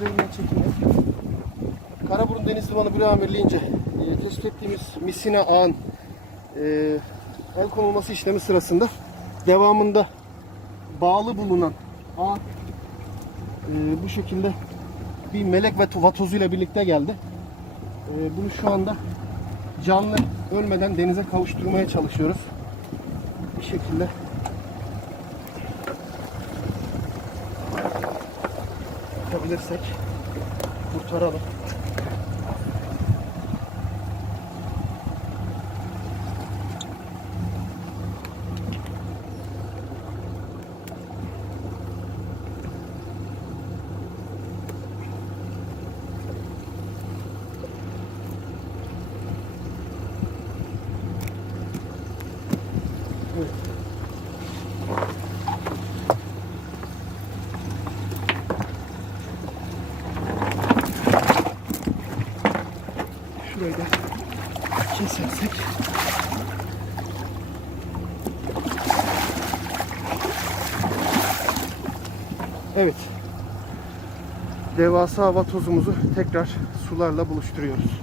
üzerinden çekim yap. Karaburun Deniz Limanı Büro Amirliğince e, tespit ettiğimiz misina ağın e, el konulması işlemi sırasında devamında bağlı bulunan ağ e, bu şekilde bir melek ve vatozuyla birlikte geldi. E, bunu şu anda canlı ölmeden denize kavuşturmaya çalışıyoruz. Bir şekilde yapabilirsek kurtaralım. Şurayı da kesersek. Evet. Devasa hava tozumuzu tekrar sularla buluşturuyoruz.